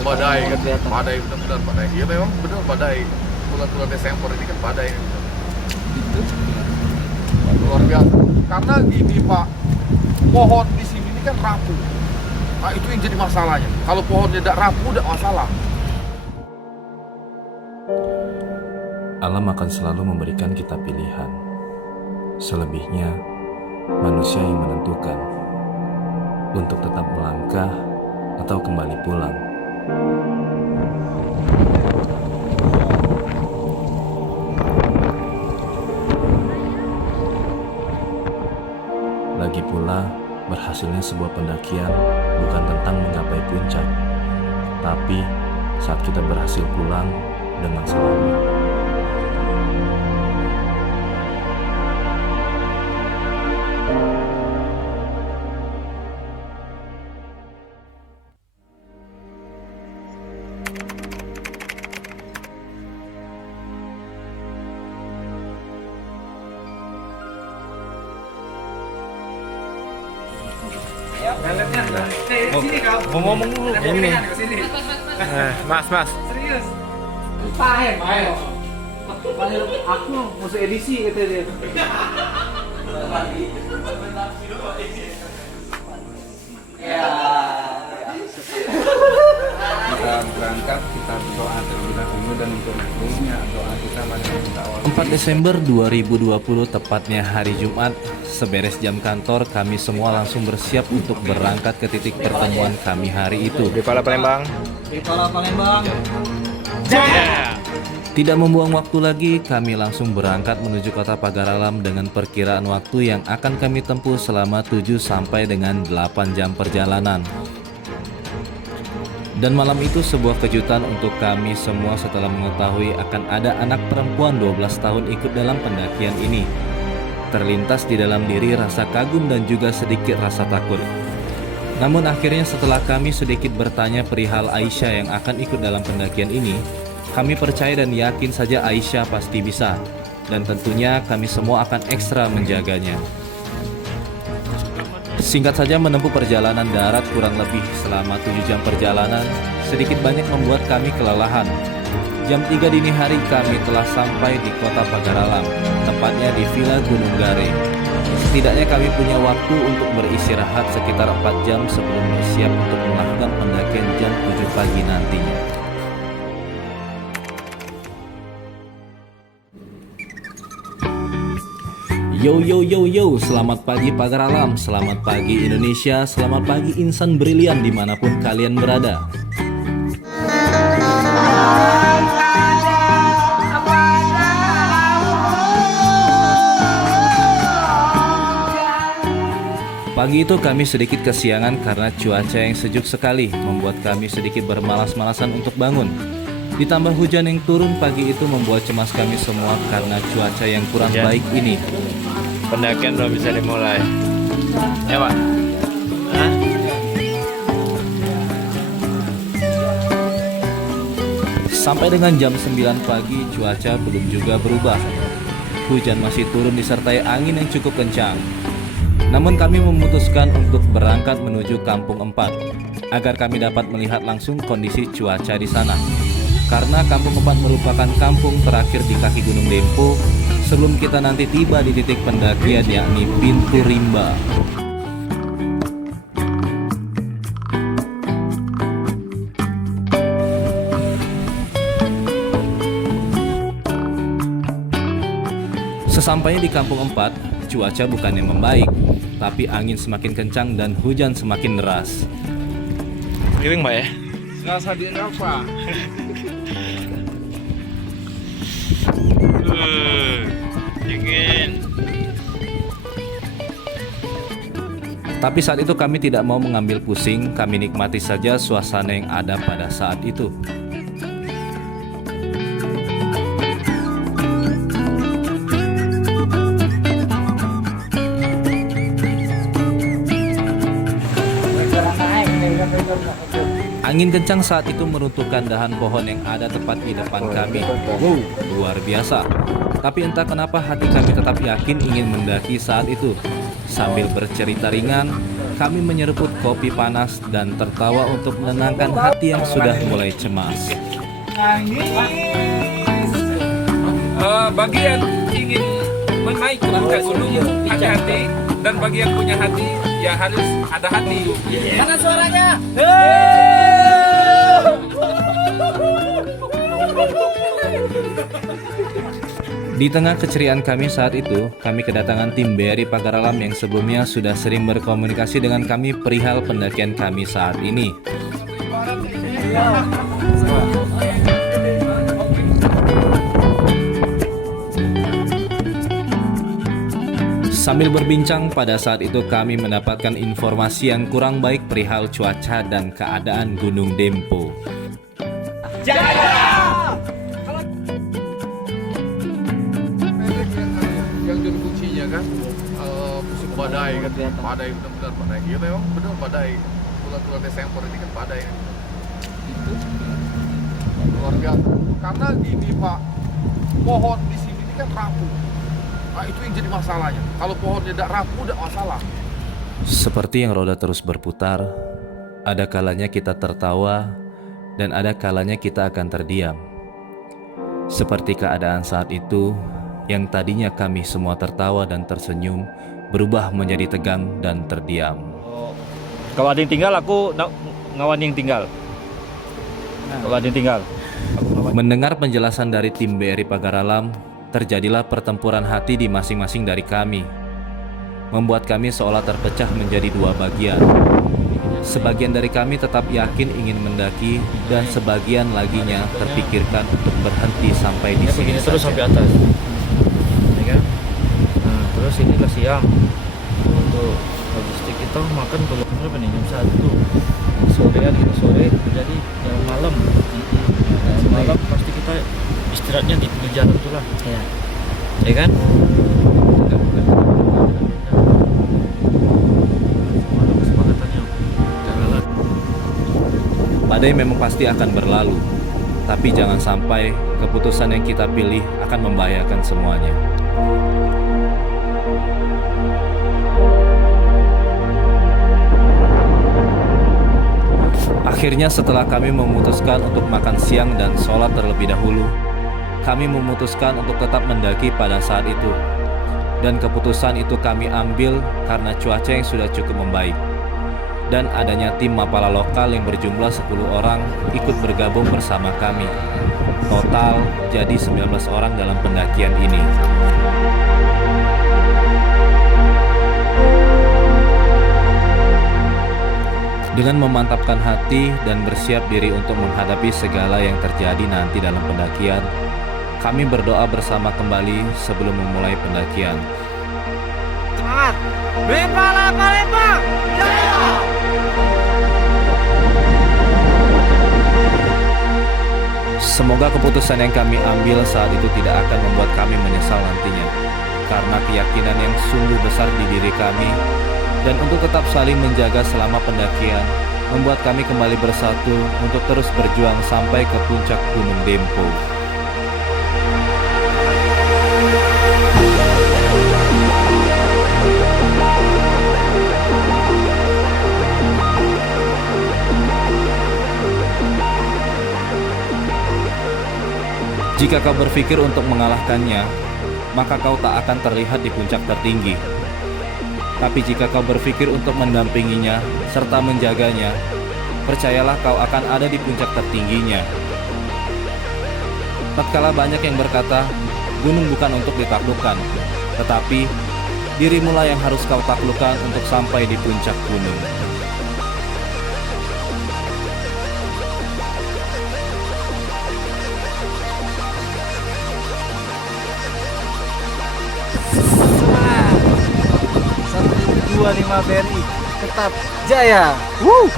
badai kan, badai benar-benar badai. Ya memang benar badai. Bulan-bulan Desember ini kan badai. Itu luar biasa. Karena gini Pak, pohon di sini ini kan rapuh. Nah itu yang jadi masalahnya. Kalau pohonnya tidak rapuh, tidak masalah. Alam akan selalu memberikan kita pilihan. Selebihnya, manusia yang menentukan untuk tetap melangkah atau kembali pulang. Lagi pula, berhasilnya sebuah pendakian bukan tentang menggapai puncak, tapi saat kita berhasil pulang dengan selamat. Mau ngomong dulu ini. Mas. Serius. Pahe. Panggil aku musuh edisi kata dia. Kita berangkat, kita berdoa terlebih dahulu dan untuk naiknya doa kita pada kita awal. 4 Desember 2020, tepatnya hari Jumat, seberes jam kantor, kami semua langsung bersiap untuk berangkat ke titik pertemuan kami hari itu. Di Pala Palembang. Tidak membuang waktu lagi, kami langsung berangkat menuju kota Pagar Alam dengan perkiraan waktu yang akan kami tempuh selama 7 sampai dengan 8 jam perjalanan. Dan malam itu sebuah kejutan untuk kami semua setelah mengetahui akan ada anak perempuan 12 tahun ikut dalam pendakian ini. Terlintas di dalam diri rasa kagum dan juga sedikit rasa takut. Namun akhirnya setelah kami sedikit bertanya perihal Aisyah yang akan ikut dalam pendakian ini, kami percaya dan yakin saja Aisyah pasti bisa. Dan tentunya kami semua akan ekstra menjaganya. Singkat saja menempuh perjalanan darat kurang lebih selama 7 jam perjalanan, sedikit banyak membuat kami kelelahan. Jam 3 dini hari kami telah sampai di kota Pagar Alam, tepatnya di Villa Gunung Gare. Setidaknya kami punya waktu untuk beristirahat sekitar 4 jam sebelum bersiap untuk melakukan pendakian jam 7 pagi nantinya. Yo, selamat pagi Pagar Alam, selamat pagi Indonesia, selamat pagi insan brilian dimanapun kalian berada. Pagi itu kami sedikit kesiangan karena cuaca yang sejuk sekali, membuat kami sedikit bermalas-malasan untuk bangun. Ditambah hujan yang turun pagi itu membuat cemas kami semua karena cuaca yang kurang baik ini. Pendakian belum bisa dimulai. Ya Pak. Hah? Sampai dengan jam 9 pagi cuaca belum juga berubah. Hujan masih turun disertai angin yang cukup kencang. Namun kami memutuskan untuk berangkat menuju Kampung 4 agar kami dapat melihat langsung kondisi cuaca di sana. Karena Kampung 4 merupakan kampung terakhir di kaki Gunung Dempo sebelum kita nanti tiba di titik pendakian yakni Pintu Rimba. Sesampainya di Kampung 4, cuaca bukannya membaik, tapi angin semakin kencang dan hujan semakin deras. Kering Pak ya? Rasa di apa? Dingin. Tapi saat itu kami tidak mau mengambil pusing, kami nikmati saja suasana yang ada pada saat itu. Angin kencang saat itu meruntuhkan dahan pohon yang ada tepat di depan kami. Wow, luar biasa. Tapi entah kenapa hati kami tetap yakin ingin mendaki saat itu. Sambil bercerita ringan, kami menyeruput kopi panas dan tertawa untuk menenangkan hati yang sudah mulai cemas. Bagi yang ingin menaik ke puncak gunung, hati-hati, dan bagi yang punya hati ya harus ada hati. Mana suaranya? Di tengah keceriaan kami saat itu, kami kedatangan tim BRI Pagaralam yang sebelumnya sudah sering berkomunikasi dengan kami perihal pendakian kami saat ini. Sambil berbincang, pada saat itu kami mendapatkan informasi yang kurang baik perihal cuaca dan keadaan Gunung Dempo. Yang jadi kuncinya kan musim badai kan, badai benar-benar badai. Iya memang benar badai. Bulan-bulan Desember ini kan badai. Itu luar biasa. Karena gini Pak, pohon di sini ini kan rapuh. Nah, itu yang jadi masalahnya. Kalau pohonnya tidak rapuh, tidak masalah. Seperti yang roda terus berputar, ada kalanya kita tertawa dan ada kalanya kita akan terdiam. Seperti keadaan saat itu, yang tadinya kami semua tertawa dan tersenyum berubah menjadi tegang dan terdiam. Kalau ada yang tinggal, aku ngawan yang tinggal. Kalau ada yang tinggal. Mendengar penjelasan dari tim BRI Pagaralam, terjadilah pertempuran hati di masing-masing dari kami, membuat kami seolah terpecah menjadi dua bagian. Sebagian dari kami tetap yakin ingin mendaki dan sebagian laginya terpikirkan untuk berhenti sampai di sini Terus saja. sampai atas, ya kan? Nah, terus inilah siang untuk logistik kita makan kalau berapa nih, jam 1 sorean itu sore, jadi dalam malam. Dalam malam pasti kita istirahatnya di pinggir jalan itulah, ya kan? Badai memang pasti akan berlalu, tapi jangan sampai keputusan yang kita pilih akan membahayakan semuanya. Akhirnya setelah kami memutuskan untuk makan siang dan sholat terlebih dahulu, kami memutuskan untuk tetap mendaki pada saat itu. Dan keputusan itu kami ambil karena cuaca yang sudah cukup membaik. Dan adanya tim Mapala lokal yang berjumlah 10 orang ikut bergabung bersama kami. Total jadi 19 orang dalam pendakian ini. Dengan memantapkan hati dan bersiap diri untuk menghadapi segala yang terjadi nanti dalam pendakian, kami berdoa bersama kembali sebelum memulai pendakian. Semangat! Bipala Palembang! Jaya! Semoga keputusan yang kami ambil saat itu tidak akan membuat kami menyesal nantinya, karena keyakinan yang sungguh besar di diri kami dan untuk tetap saling menjaga selama pendakian membuat kami kembali bersatu untuk terus berjuang sampai ke puncak Gunung Dempo. Jika kau berpikir untuk mengalahkannya, maka kau tak akan terlihat di puncak tertinggi. Tapi jika kau berpikir untuk mendampinginya serta menjaganya, percayalah kau akan ada di puncak tertingginya. Tatkala banyak yang berkata, gunung bukan untuk ditaklukkan, tetapi dirimulah yang harus kau taklukkan untuk sampai di puncak gunung. Semangat! 1.25 BRI tetap jaya! Woo!